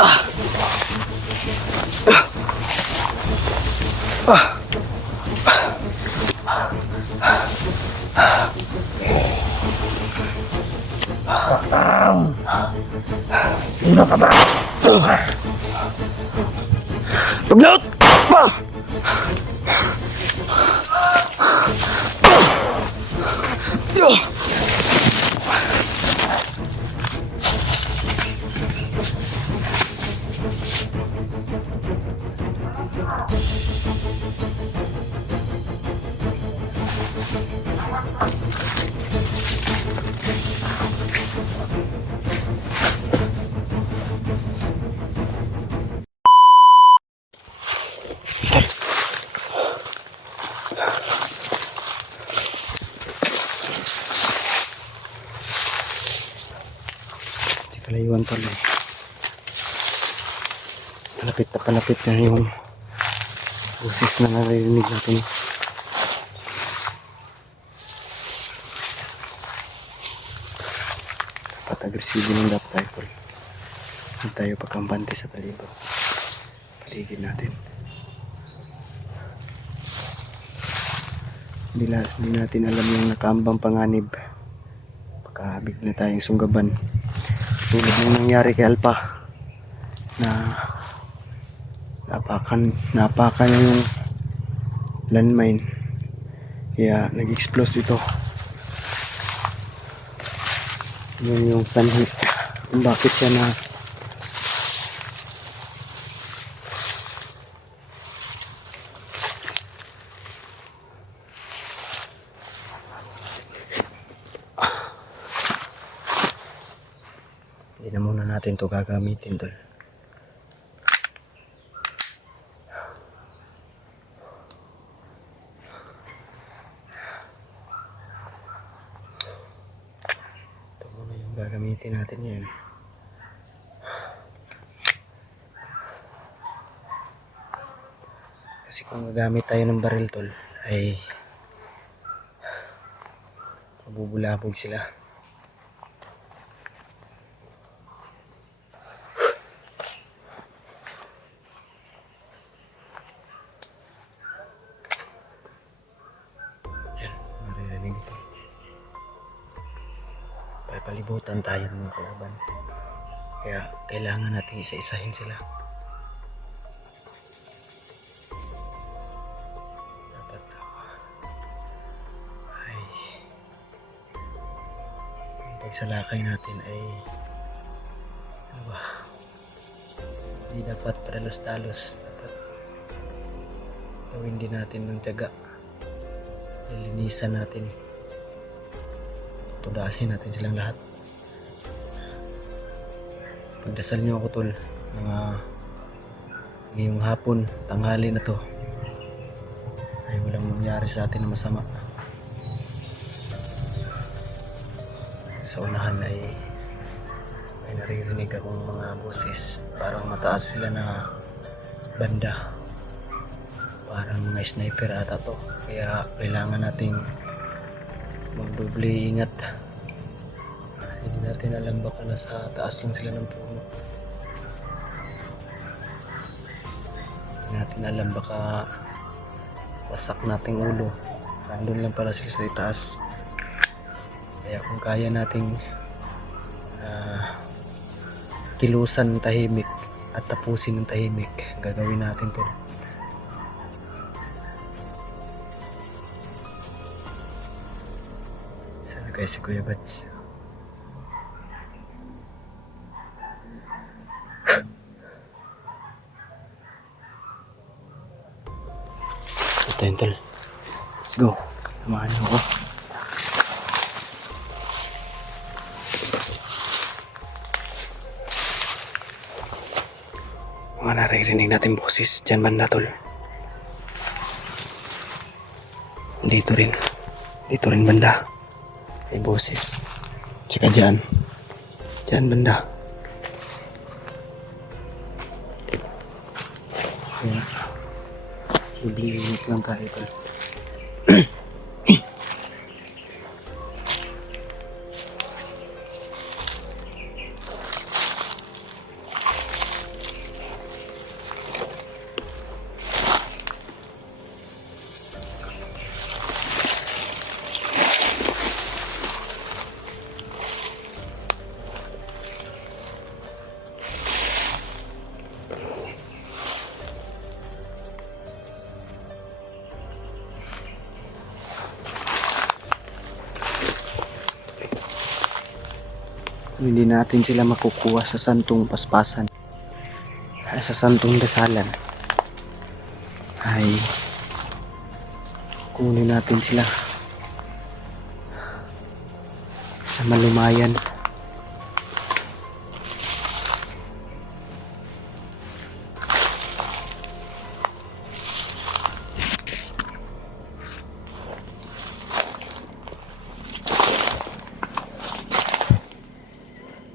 Sino ka ba? Paglaot! Kalayuan tol eh. Palapit na yung boses na naririnig natin. Dapat agresibo ng dapat tayo tol. Hindi tayo pagkampante sa paligid natin. Hindi natin alam yung nakaambang panganib. Pagkahabig na tayong sunggaban. Tulad ng nangyari kay Alpha na napakan niya yung landmine, kaya nag-explode ito. Yun yung sanhi kung bakit siya na hindi na muna natin ito gagamitin tol. Ito muna yung gagamitin natin yan. Kasi kung gagamit tayo ng baril tol ay mabubulabog sila. Palibutan tayo ng mga kalaban, kaya kailangan natin isa-isahin sila. Dapat ay yung pagsalakay natin ay ano ba, hindi dapat padalos-dalos. Dapat gawin din natin ng tiyaga, lilinisan natin, tudasin natin silang lahat. Pagdasal nyo ako tol, ngayong hapon, tanghali na to, ay walang mangyari sa atin na masama. Sa unahan ay may naririnig akong mga boses, parang mataas sila na banda, parang mga sniper ata to, kaya kailangan nating magdoble ingat. Kasi hindi natin alam, baka nasa taas lang sila ng puno. Hindi natin alam, baka wasak nating ulo, nandun lang pala sila sa itaas. Kaya kung kaya nating kilusan ng tahimik at tapusin ng tahimik, gagawin natin to. Si Kuya Bats. Ito yun tol. Let's go. Samahan niyo ako. Mga naririnig natin boses dyan banda tol. Dito rin banda. May boses. Tsaka dyan banda. Kaya iblilit lang tayo tol. Kung hindi natin sila makukuha sa santong paspasan, sa santong dasalan, ay kunin natin sila sa malumayan.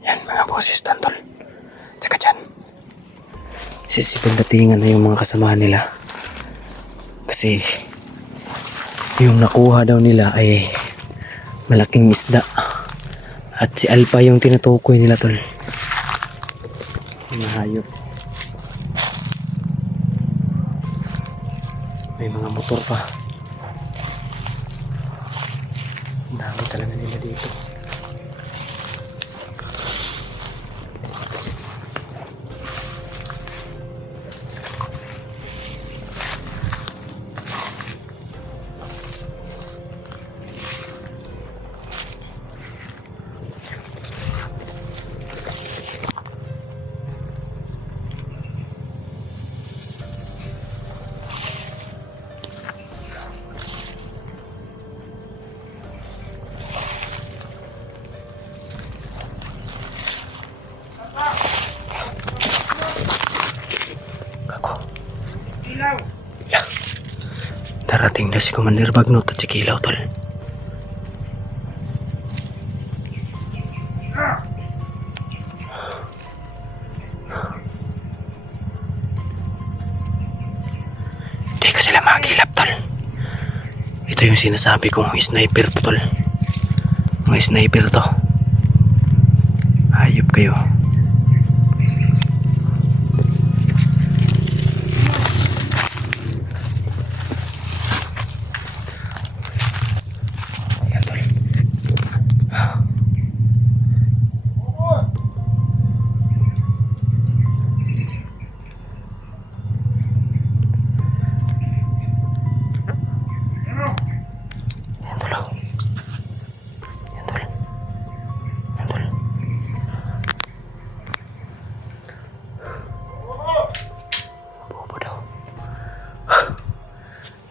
Yan mga boses tantol. Tsaka dyan, sisipin datingan na yung mga kasamahan nila. Kasi yung nakuha daw nila ay malaking isda. At si Alpha yung tinutukoy nila tol. Mga hayop. May mga motor pa. Ang dami talaga nila dito. Darating na si Commander Bagnot at si Kilaw tol. Hindi ka sila makilap tol. Ito yung sinasabi kong sniper to tol. Mga sniper to. Hayop kayo.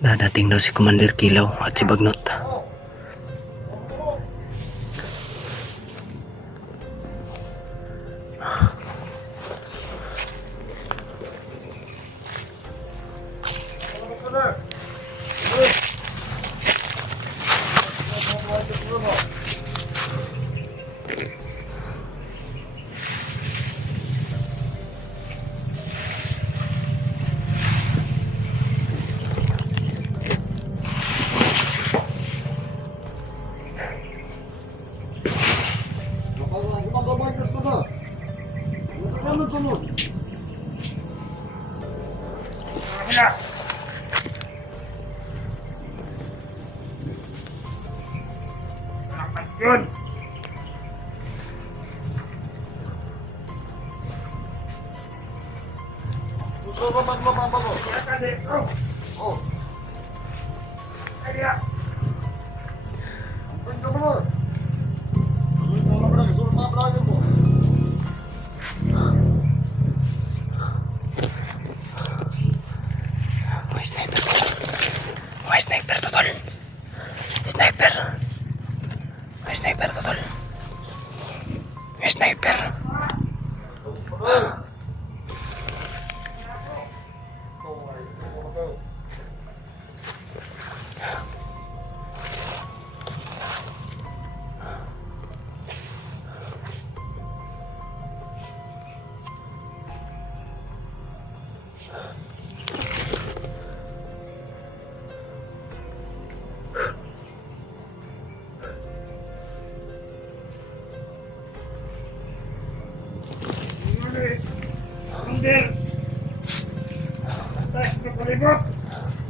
Dadating daw si Commander Kilaw at si Bagnot. Yun. Oh. Kaya. May sniper. May sniper to tol. Sniper. May sniper to tol. May sniper. Commander. Tayo sa palibot.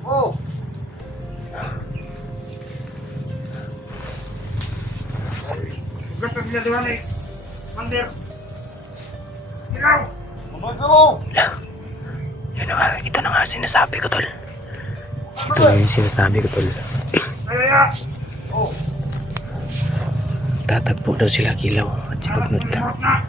Oh. Ugat ang ginagawa ni Commander. Ilaw. Yun na nga, ito na nga sinasabi ko tol. Ito na yung sinasabi ko tol. Kaya. Oh. Tatagpo daw sila Kilaw at si Bagnot. Remote na.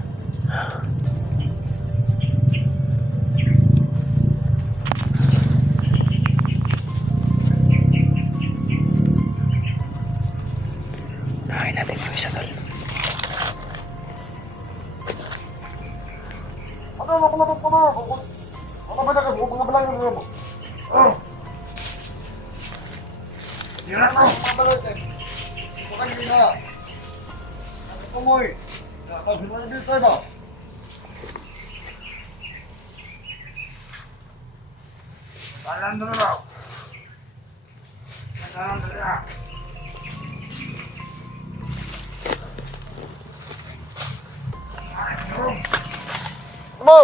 Nakain natin yung isa tol. Ano nakulabot ko na? Ano ba nakas? Huwag mga balang mo. Oh. Tira ko. Mga balang eh. Huwag kayo na. Ano ko mo eh? Nakasunan na dito na. Talan na lang. Talan na lang. Ano?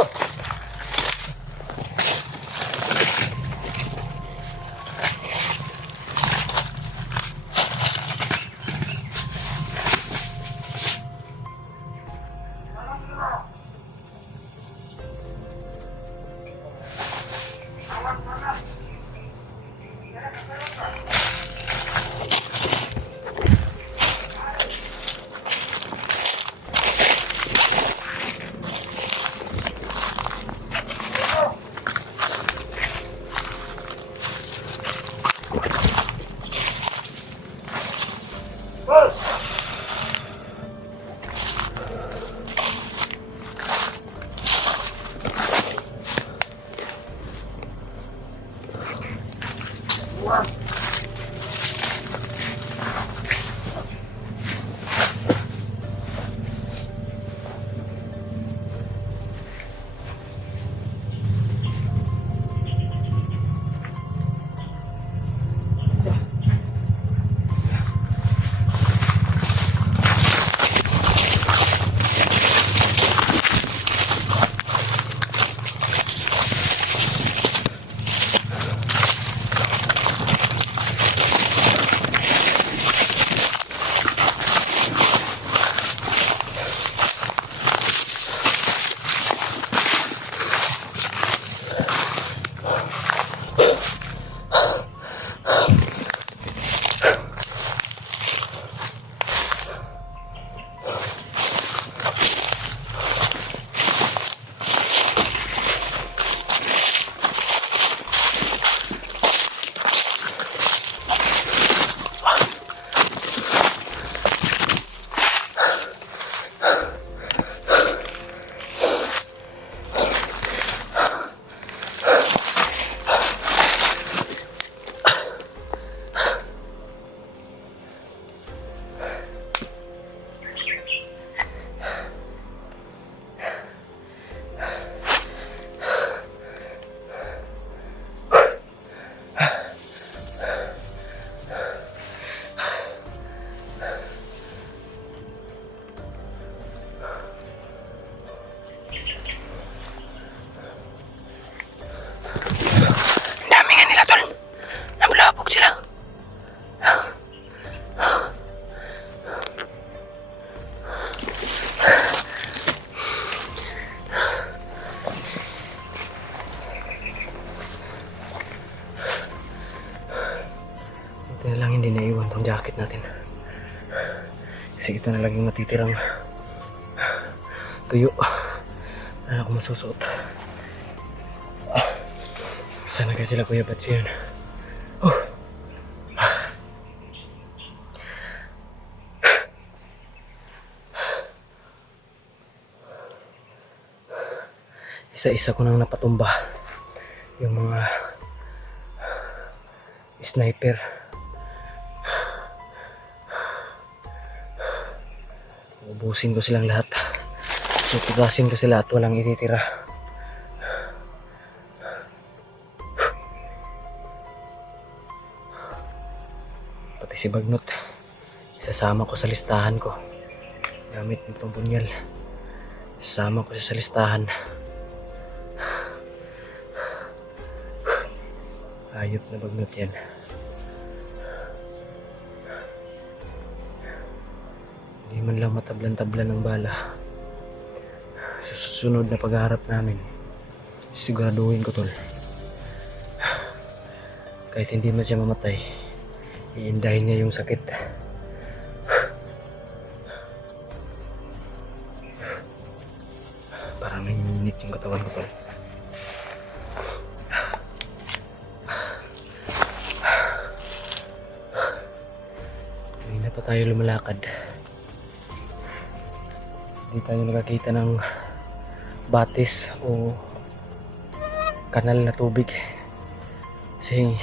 Dami nga nila tol. Nabulabog sila. Buti na lang hindi naiwan tong jacket natin. Kasi ito na lang yung matitirang tuyo na ako masusuot. Sana kaya sila Kuya Batsi yun. Oh. Isa-isa ko nang napatumba yung mga sniper. Ubusin ko silang lahat. Tutugasin ko sila at walang ititira. Pati si Bagnot, isasama ko sa listahan ko. Gamit nitong punyal. Isasama ko siya sa listahan. Ayop na Bagnot yan. Hindi man lang matablan-tablan ng bala. Sa susunod na pagharap namin, siguraduhin ko tol. Kahit hindi man siya mamatay, iindahin niya yung sakit. Parang nanginginit yung katawan ko tol. Hindi na pa tayo lumalakad. Hindi tayo nakakita ng batis o kanal na tubig. Kasi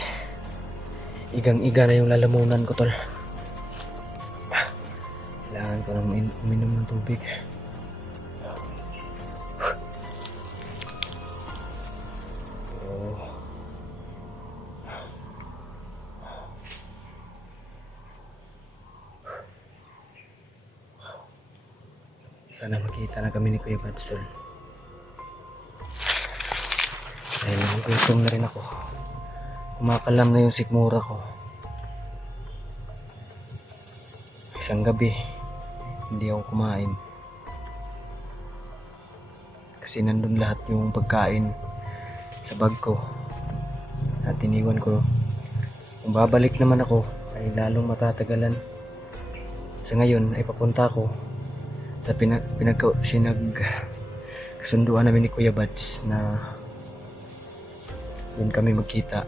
igang-iga na yung lalamunan ko tol. Kailangan ko nang uminom ng tubig. Sana makita na kami ni Kuya Buds tol. Dahil nagugutom na rin ako. Kumakalam na yung sikmura ko. Isang gabi, hindi ako kumain. Kasi nandun lahat yung pagkain sa bag ko. At iniwan ko. Kung babalik naman ako, ay lalong matatagalan. Sa ngayon, ay papunta ko sa kasunduan namin ni Kuya Buds na doon kami magkita.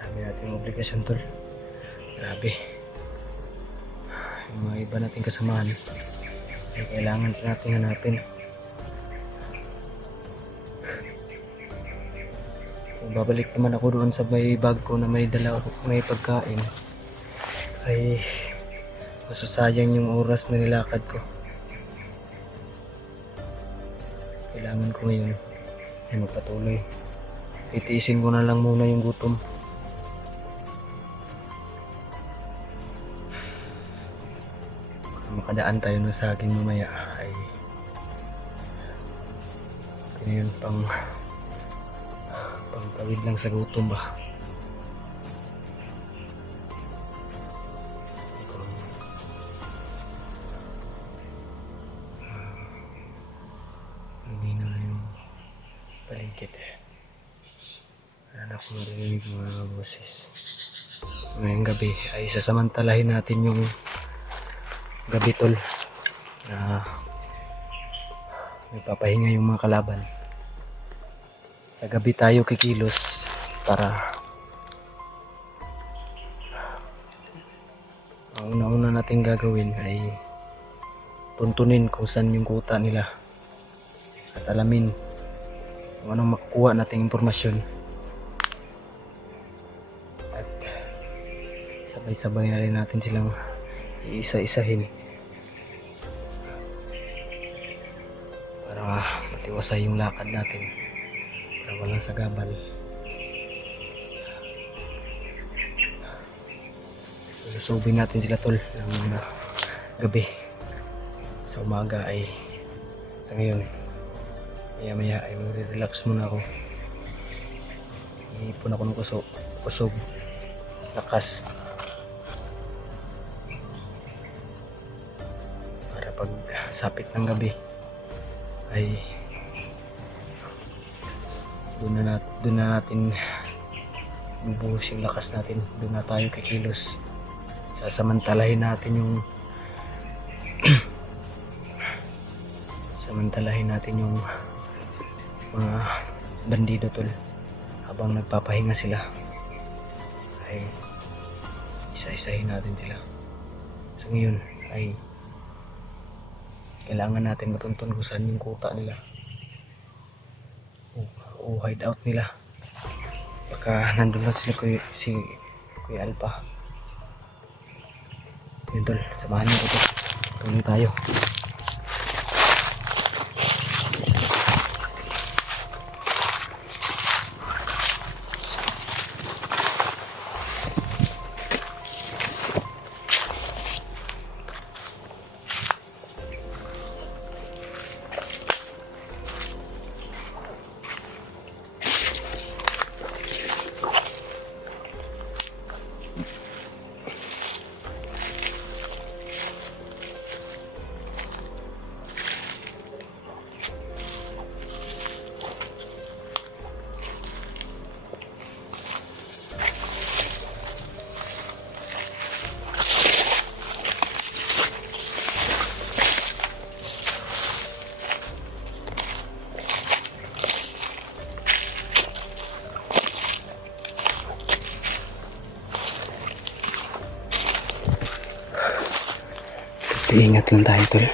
Dami natin obligasyon tol. Grabe. Yung mga iba nating kasamahan ay kailangan pa natin hanapin. Kung babalik naman ako doon sa may bag ko na may dala may pagkain, ay masasayang yung oras na nilakad ko. Kailangan ko ngayon ay magpatuloy. Titiisin ko na lang muna yung gutom. Makadaan tayo na sa akin mamaya ay yun pangtawid lang sa gutom ba. Hindi na yung paligid. Wala na akong narinig mga boses. Ngayong gabi ay sasamantalahin natin yung gabi tol na nagpapahinga yung mga kalaban. Sa gabi tayo kikilos para ang una-una natin gagawin ay tuntunin kung saan yung kuta nila at alamin kung anong makukuha nating impormasyon at sabay-sabay na rin natin silang iisa-isahin para matiwasay yung lakad natin para walang sagabal. Lusubin natin sila tol ng gabi. Sa umaga ay sa ngayon maya ay mag-relax muna ako. Iipon ako ng kusog lakas para pag sapit ng gabi ay doon na natin bubuhos yung lakas natin. Doon na tayo kikilos. Sasamantalahin natin yung yung mga bandido tol. Habang nagpapahinga sila ay isa-isahin natin sila. So ngayon ay kailangan natin matuntun kung saan yung kuta nila o hideout nila. Baka nandun lang sila si Kuya Alpha. Yun tol, samahan niyo ko tol. Tuloy tayo. Mag-iingat lang tayo, tol.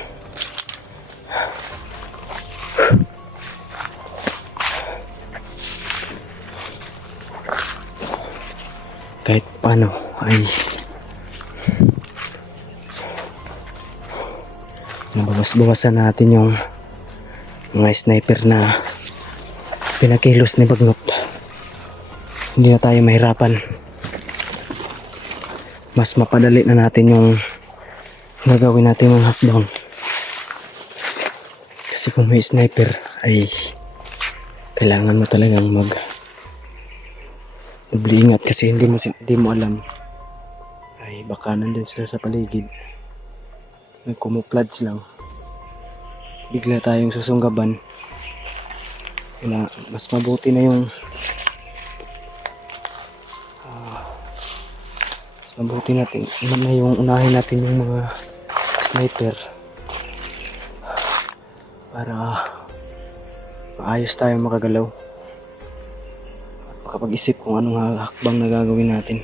Kahit paano ay nabawas-bawasan natin yung mga sniper na pinakilos ni Bagnot. Hindi na tayo mahirapan. Mas mapadali na natin yung gagawin natin mga hakbang. Kasi kung may sniper ay kailangan mo talagang doble ingat kasi hindi mo alam ay baka nandun sila sa paligid, nagkumuplods lang, bigla tayong susunggaban. Kaya mas mabuti na yung mas mabuti natin na yung unahin natin yung mga sniper para maayos tayong makagalaw, makapag-isip kung anong hakbang na gagawin natin.